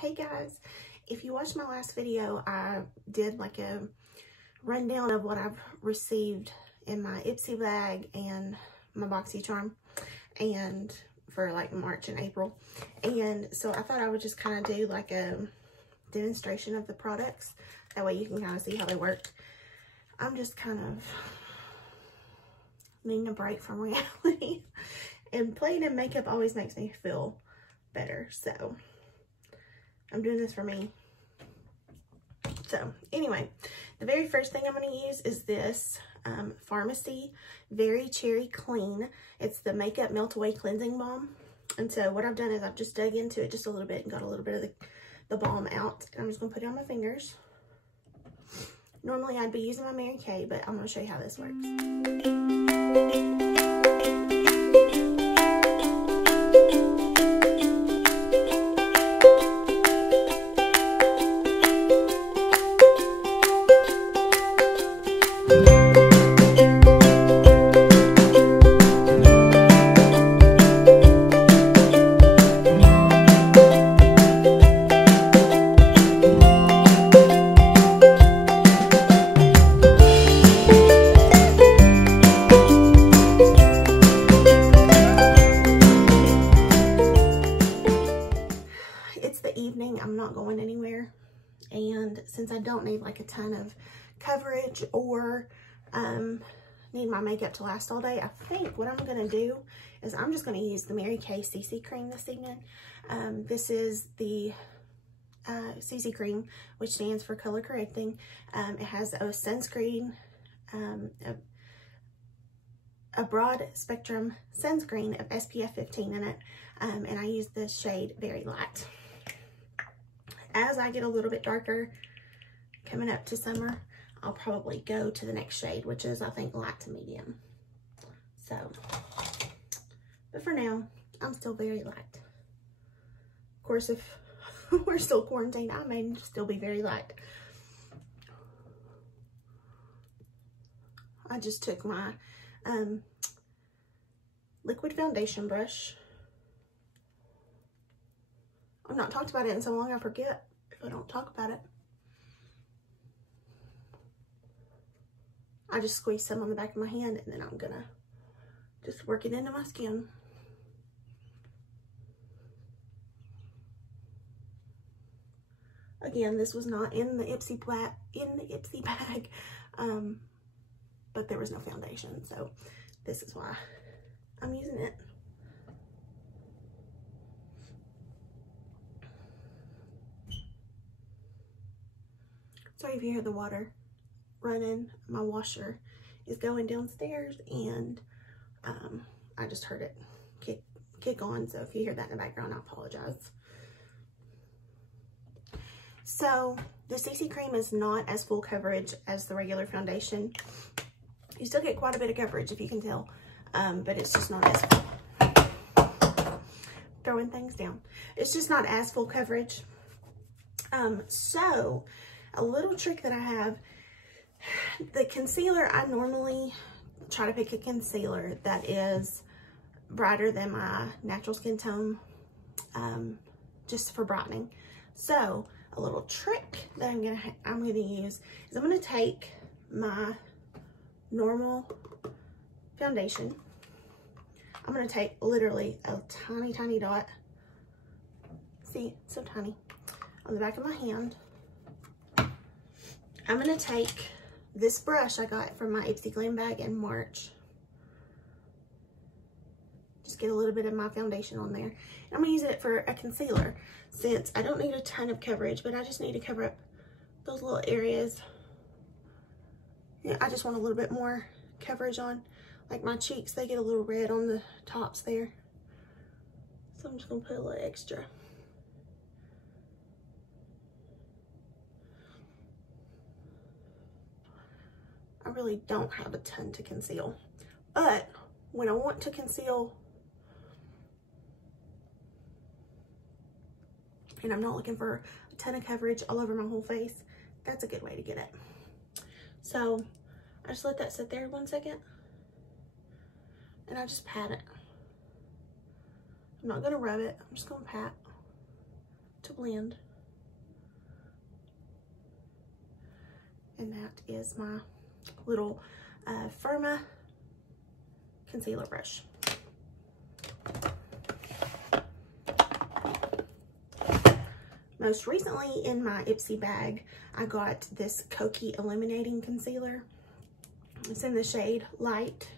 Hey guys, if you watched my last video, I did like a rundown of what I've received in my Ipsy bag and my Boxycharm and for like March and April. And so I thought I would just kind of do like a demonstration of the products. That way you can kind of see how they work. I'm just kind of needing a break from reality. And playing in makeup always makes me feel better. So I'm doing this for me. So anyway, the very first thing I'm going to use is this Pharmacy Very Cherry Clean. It's the Makeup Melt Away Cleansing Balm. And so what I've done is I've just dug into it just a little bit and got a little bit of the balm out. And I'm just going to put it on my fingers. Normally I'd be using my Mary Kay, but I'm going to show you how this works. I'm not going anywhere, and since I don't need like a ton of coverage or need my makeup to last all day, I think what I'm going to do is I'm just going to use the Mary Kay CC cream this evening. This is the CC cream, which stands for color correcting. It has a sunscreen, a broad spectrum sunscreen of SPF 15 in it, and I use the shade Very Light. As I get a little bit darker coming up to summer, I'll probably go to the next shade, which is, I think, light to medium. So, but for now, I'm still very light. Of course, if we're still quarantined, I may still be very light. I just took my liquid foundation brush. I've not talked about it in so long, I forget if I don't talk about it. I just squeeze some on the back of my hand, and then I'm gonna just work it into my skin. Again, this was not in the Ipsy bag, but there was no foundation, so this is why I'm using it. Sorry if you hear the water running. My washer is going downstairs, and I just heard it kick on. So if you hear that in the background, I apologize. So the CC cream is not as full coverage as the regular foundation. You still get quite a bit of coverage, if you can tell, but it's just not as throwing things down. It's just not as full coverage. So a little trick that I have, the concealer, I normally try to pick a concealer that is brighter than my natural skin tone, just for brightening. So a little trick that I'm gonna use is I'm gonna take my normal foundation. I'm gonna take literally a tiny dot. See, it's so tiny, on the back of my hand. I'm going to take this brush I got from my Ipsy Glam bag in March. Just get a little bit of my foundation on there. And I'm going to use it for a concealer, since I don't need a ton of coverage, but I just need to cover up those little areas. Yeah, I just want a little bit more coverage on, like my cheeks. They get a little red on the tops there. So I'm just going to put a little extra. I really don't have a ton to conceal, but when I want to conceal and I'm not looking for a ton of coverage all over my whole face, that's a good way to get it. So I just let that sit there 1 second, and I just pat it. I'm not going to rub it, I'm just going to pat to blend. And that is my little Firma concealer brush. Most recently in my Ipsy bag, I got this Kokie Illuminating Concealer. It's in the shade Light.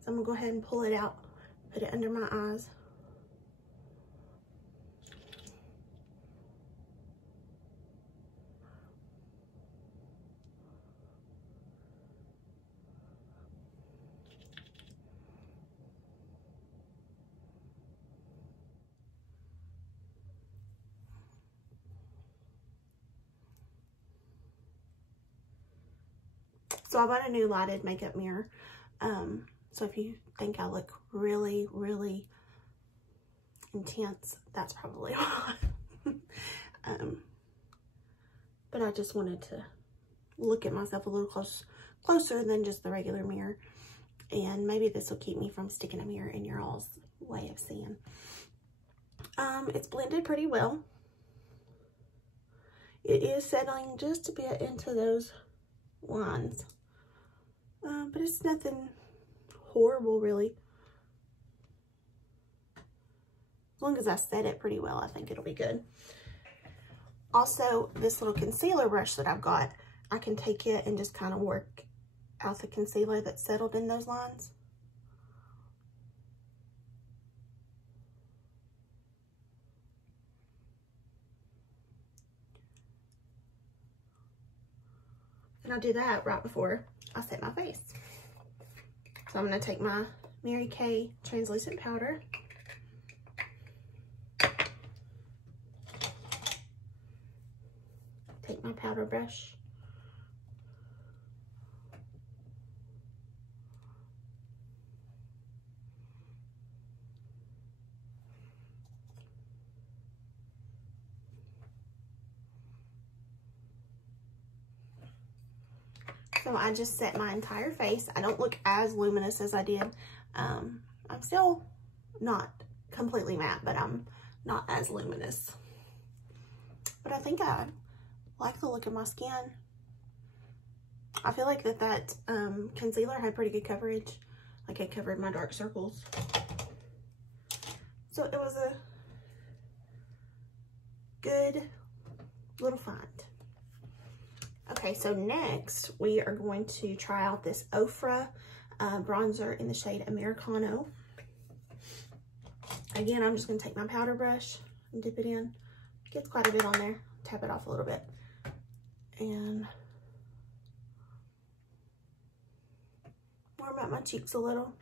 So I'm gonna go ahead and pull it out, put it under my eyes. So I bought a new lighted makeup mirror. So if you think I look really, really intense, that's probably why. But I just wanted to look at myself a little closer than just the regular mirror. And maybe this will keep me from sticking a mirror in your all's way of seeing. It's blended pretty well. It is settling just a bit into those lines. But it's nothing horrible, really. As long as I set it pretty well, I think it'll be good. Also, this little concealer brush that I've got, I can take it and just kind of work out the concealer that's settled in those lines. And I'll do that right before I set my face. So I'm going to take my Mary Kay translucent powder. Take my powder brush. So I just set my entire face. I don't look as luminous as I did. I'm still not completely matte, but I'm not as luminous. But I think I like the look of my skin. I feel like that concealer had pretty good coverage. Like it covered my dark circles. So it was a good little find. Okay, so next we are going to try out this Ofra bronzer in the shade Americano. Again, I'm just going to take my powder brush and dip it in. Gets quite a bit on there. Tap it off a little bit. And warm up my cheeks a little.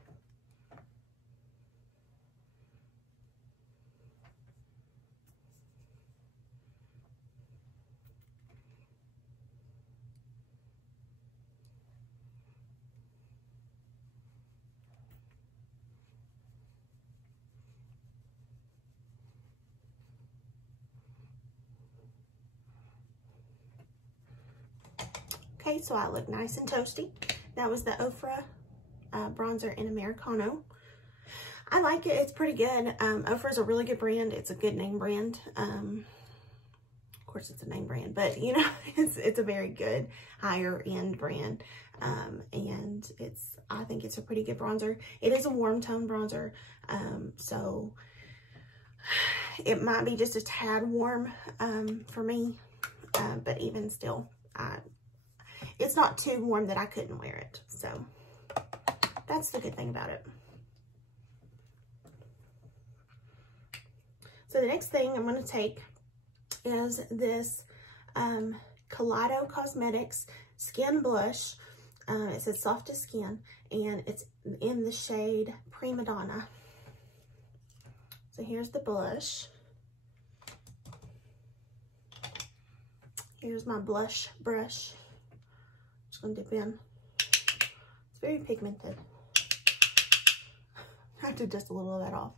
Okay, so I look nice and toasty. That was the Ofra bronzer in Americano. I like it. It's pretty good. Ofra is a really good brand. It's a good name brand. Of course, it's a name brand, but you know, it's a very good higher end brand. And I think it's a pretty good bronzer. It is a warm tone bronzer, so it might be just a tad warm for me, but even still, it's not too warm that I couldn't wear it. So that's the good thing about it. So the next thing I'm going to take is this Kaleido Cosmetics Skin Blush. It says Soft as Skin, and it's in the shade Prima Donna. So here's the blush. Here's my blush brush. Just gonna dip in. It's very pigmented. I have to dust a little of that off.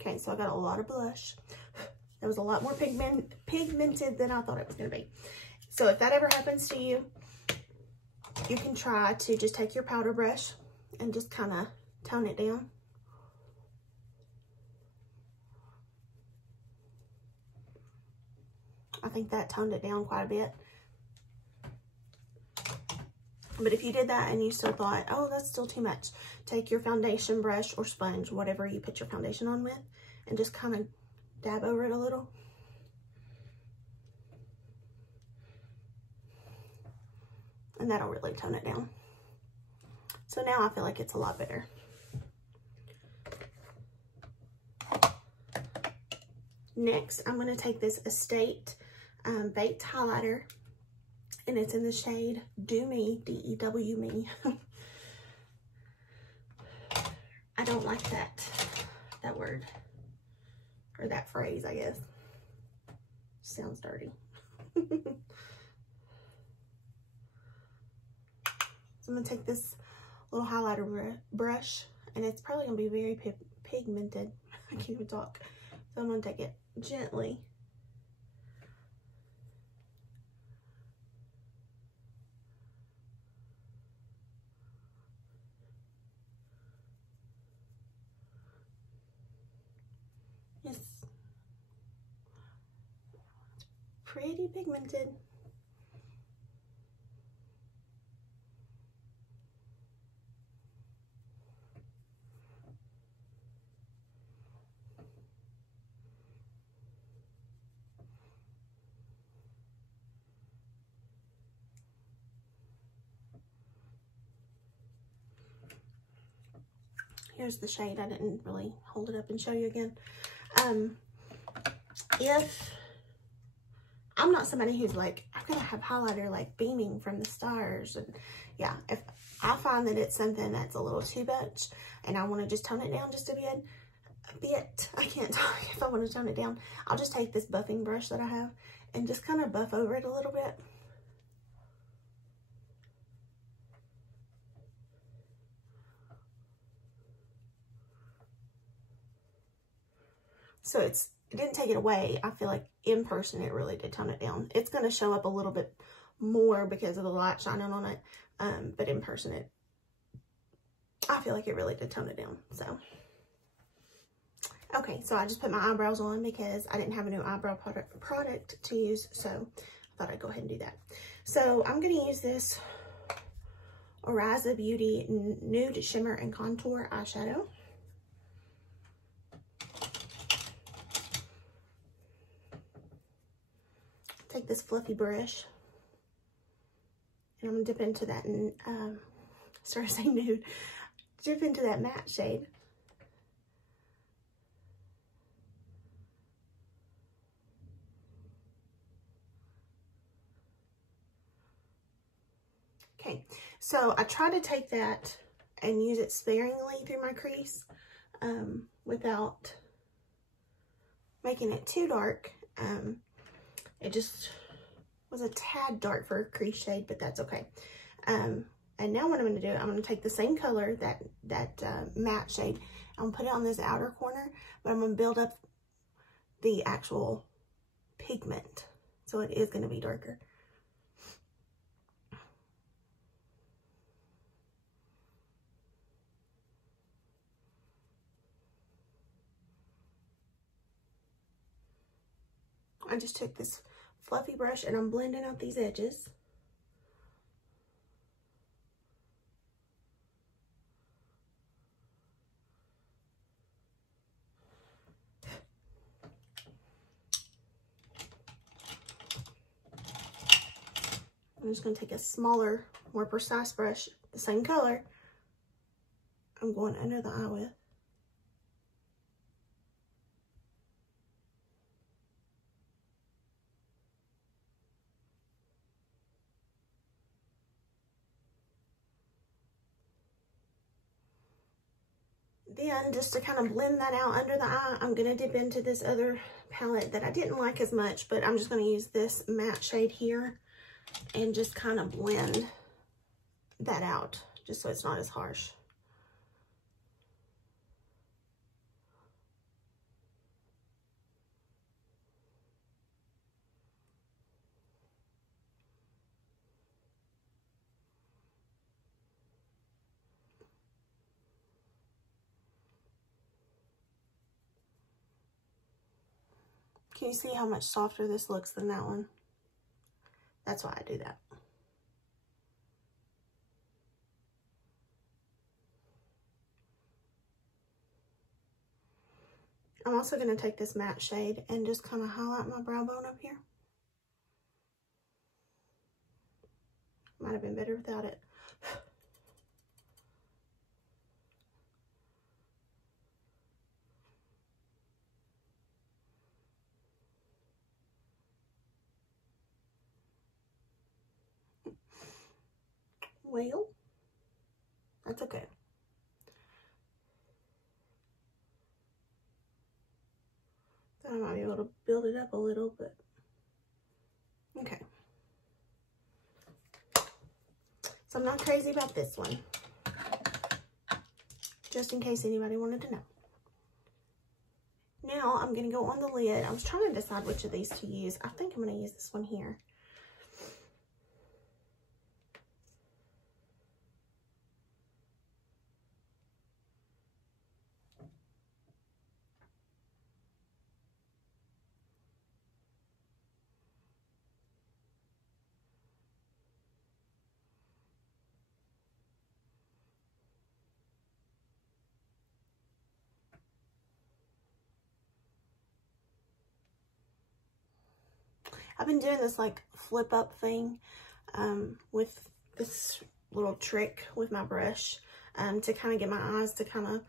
Okay, so I got a lot of blush. It was a lot more pigmented than I thought it was going to be. So if that ever happens to you, you can try to just take your powder brush and just kind of tone it down. I think that toned it down quite a bit. But if you did that and you still thought, oh, that's still too much, take your foundation brush or sponge, whatever you put your foundation on with, and just kind of dab over it a little. And that'll really tone it down. So now I feel like it's a lot better. Next, I'm going to take this Estate Baked Highlighter, and it's in the shade Do Me, D-E-W Me. I don't like that word, or that phrase, I guess. Sounds dirty. So I'm going to take this little highlighter brush, and it's probably going to be very pigmented. I can't even talk. So I'm going to take it gently. It's pretty pigmented. Here's the shade. I didn't really hold it up and show you again. If I'm not somebody who's like, I'm gonna have highlighter like beaming from the stars, and yeah, if I find that it's something that's a little too much and I want to just tone it down just a bit, I can't talk. If I want to tone it down, I'll just take this buffing brush that I have and just kind of buff over it a little bit. So it didn't take it away. I feel like in person it really did tone it down. It's going to show up a little bit more because of the light shining on it, but in person I feel like it really did tone it down. So okay, so I just put my eyebrows on because I didn't have a new eyebrow product to use, so I thought I'd go ahead and do that. So I'm going to use this Oriza Beauty Nude Shimmer and Contour eyeshadow. Take this fluffy brush, and I'm going to dip into that, and start to say nude, dip into that matte shade. Okay, so I try to take that and use it sparingly through my crease without making it too dark. It just was a tad dark for a crease shade, but that's okay. And now what I'm going to do, I'm going to take the same color, that matte shade, I'm going to put it on this outer corner, but I'm going to build up the actual pigment, so it is going to be darker. I just took this fluffy brush and I'm blending out these edges. I'm just going to take a smaller, more precise brush, the same color, I'm going under the eye with. Then, just to kind of blend that out under the eye, I'm going to dip into this other palette that I didn't like as much, but I'm just going to use this matte shade here and just kind of blend that out, just so it's not as harsh. Can you see how much softer this looks than that one? That's why I do that. I'm also going to take this matte shade and just kind of highlight my brow bone up here. Might have been better without it. Well, that's okay. I might be able to build it up a little, but okay. So I'm not crazy about this one, just in case anybody wanted to know. Now I'm going to go on the lid. I was trying to decide which of these to use. I think I'm going to use this one here. I've been doing this like flip up thing with this little trick with my brush to kind of get my eyes to kind of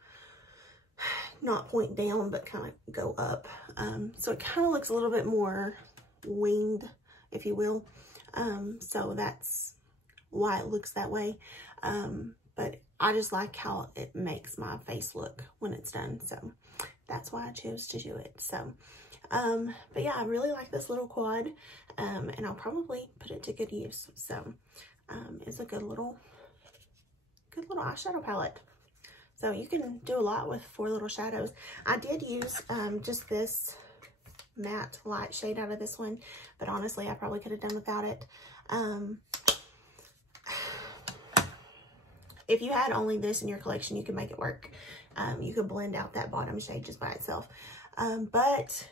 not point down but kind of go up. So it kind of looks a little bit more winged, if you will. So that's why it looks that way. But I just like how it makes my face look when it's done. So that's why I chose to do it. So but yeah, I really like this little quad, and I'll probably put it to good use. So, it's a good little eyeshadow palette. So you can do a lot with 4 little shadows. I did use, just this matte light shade out of this one, but honestly, I probably could have done without it. If you had only this in your collection, you could make it work. You could blend out that bottom shade just by itself. But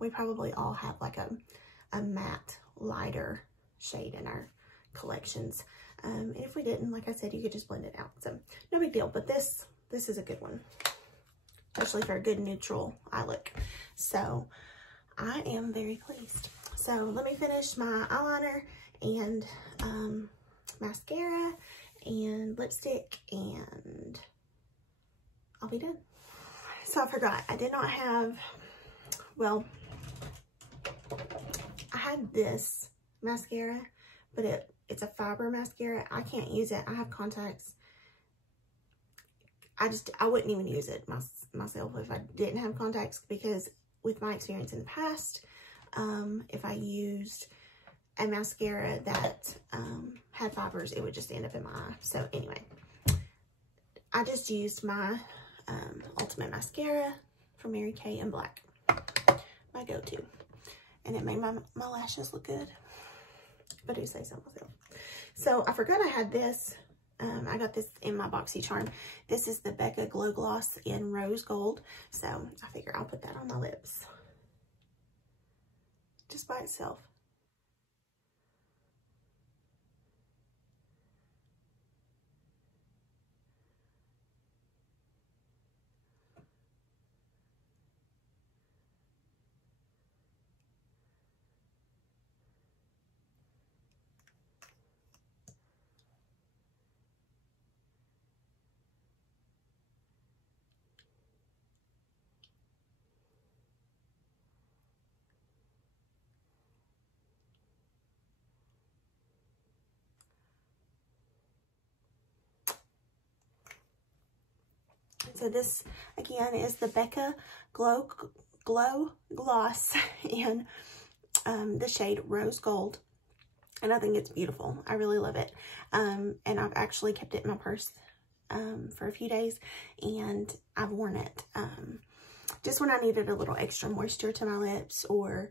we probably all have like a matte lighter shade in our collections. And if we didn't, like I said, you could just blend it out. So no big deal, but this is a good one, especially for a good neutral eye look. So I am very pleased. So let me finish my eyeliner and mascara and lipstick, and I'll be done. So I forgot, I did not have, well, I had this mascara, but it's a fiber mascara. I can't use it. I have contacts. I wouldn't even use it myself if I didn't have contacts, because with my experience in the past, if I used a mascara that had fibers, it would just end up in my eye. So anyway, I just used my Ultimate Mascara from Mary Kay in black, my go-to, and it made my lashes look good, if I do say so myself. So I forgot I had this. I got this in my Boxycharm. This is the Becca Glow Gloss in Rose Gold, so I figure I'll put that on my lips just by itself. So this, again, is the Becca Glow Gloss in the shade Rose Gold. And I think it's beautiful. I really love it. And I've actually kept it in my purse for a few days, and I've worn it just when I needed a little extra moisture to my lips, or,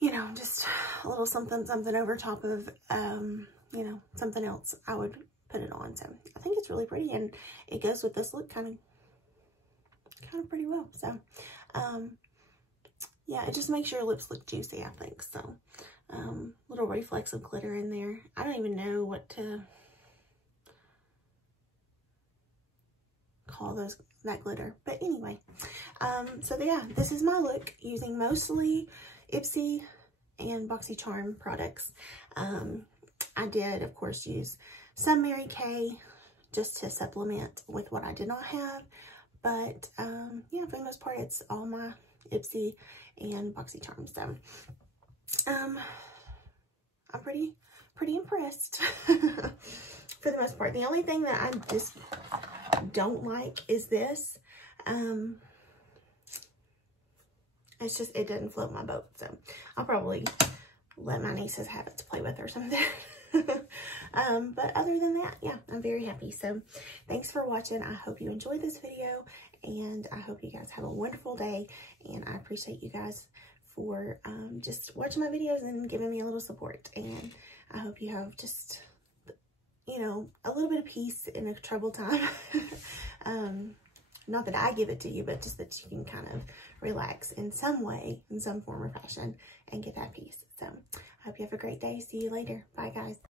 you know, just a little something over top of, you know, something else. I would put it on. So I think it's really pretty, and it goes with this look kind of pretty well. So yeah, it just makes your lips look juicy, I think. So, little reflex of glitter in there. I don't even know what to call that glitter. But anyway, so yeah, this is my look using mostly Ipsy and Boxycharm products. I did, of course, use some Mary Kay just to supplement with what I did not have. But yeah, for the most part, it's all my Ipsy and Boxycharm. So I'm pretty impressed for the most part. The only thing that I just don't like is this. It's just, it doesn't float my boat. So I'll probably let my nieces have it to play with or something. But other than that, yeah, I'm very happy. So thanks for watching. I hope you enjoyed this video, and I hope you guys have a wonderful day. And I appreciate you guys for just watching my videos and giving me a little support. And I hope you have just, you know, a little bit of peace in a troubled time. Not that I give it to you, but just that you can kind of relax in some way, in some form or fashion, and get that peace. So I hope you have a great day. See you later. Bye, guys.